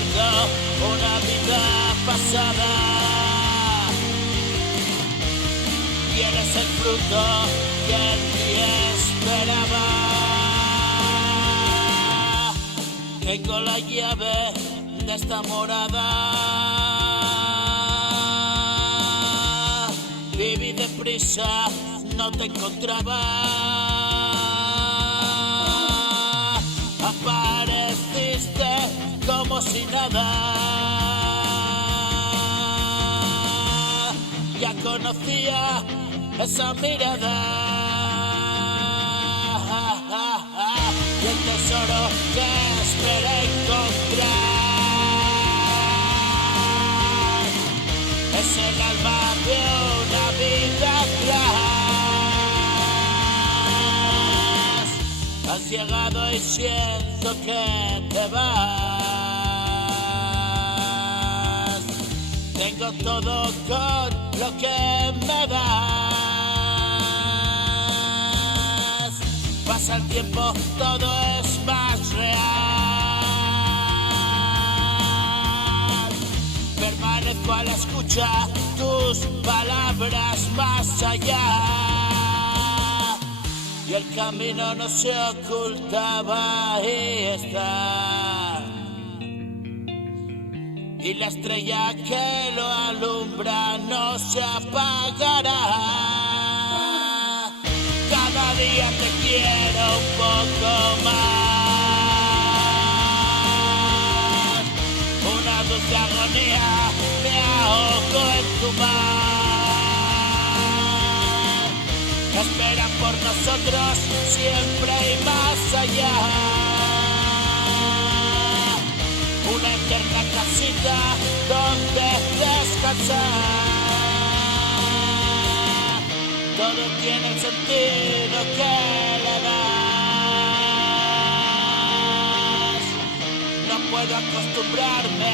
recuerdo una vida pasada y eres el fruto que en mí esperaba. Tengo la llave de esta morada. Viví deprisa, no te encontraba. Apareciste como si nada. Ya conocía esa mirada. Y el tesoro que esperé encontrar es el alma de una vida atrás. Has llegado y siento que te vas. Tengo todo con lo que me das. Pasa el tiempo, todo es más real. Permanezco a la escucha, tus palabras más allá. Y el camino no se ocultaba, ahí está. Y la estrella que lo alumbra no se apagará. Cada día te quiero un poco más. Una dulce agonía me ahogo en tu mar. Esperan por nosotros siempre y más allá. Una eterna casita donde descansar. Todo tiene el sentido que le das. No puedo acostumbrarme a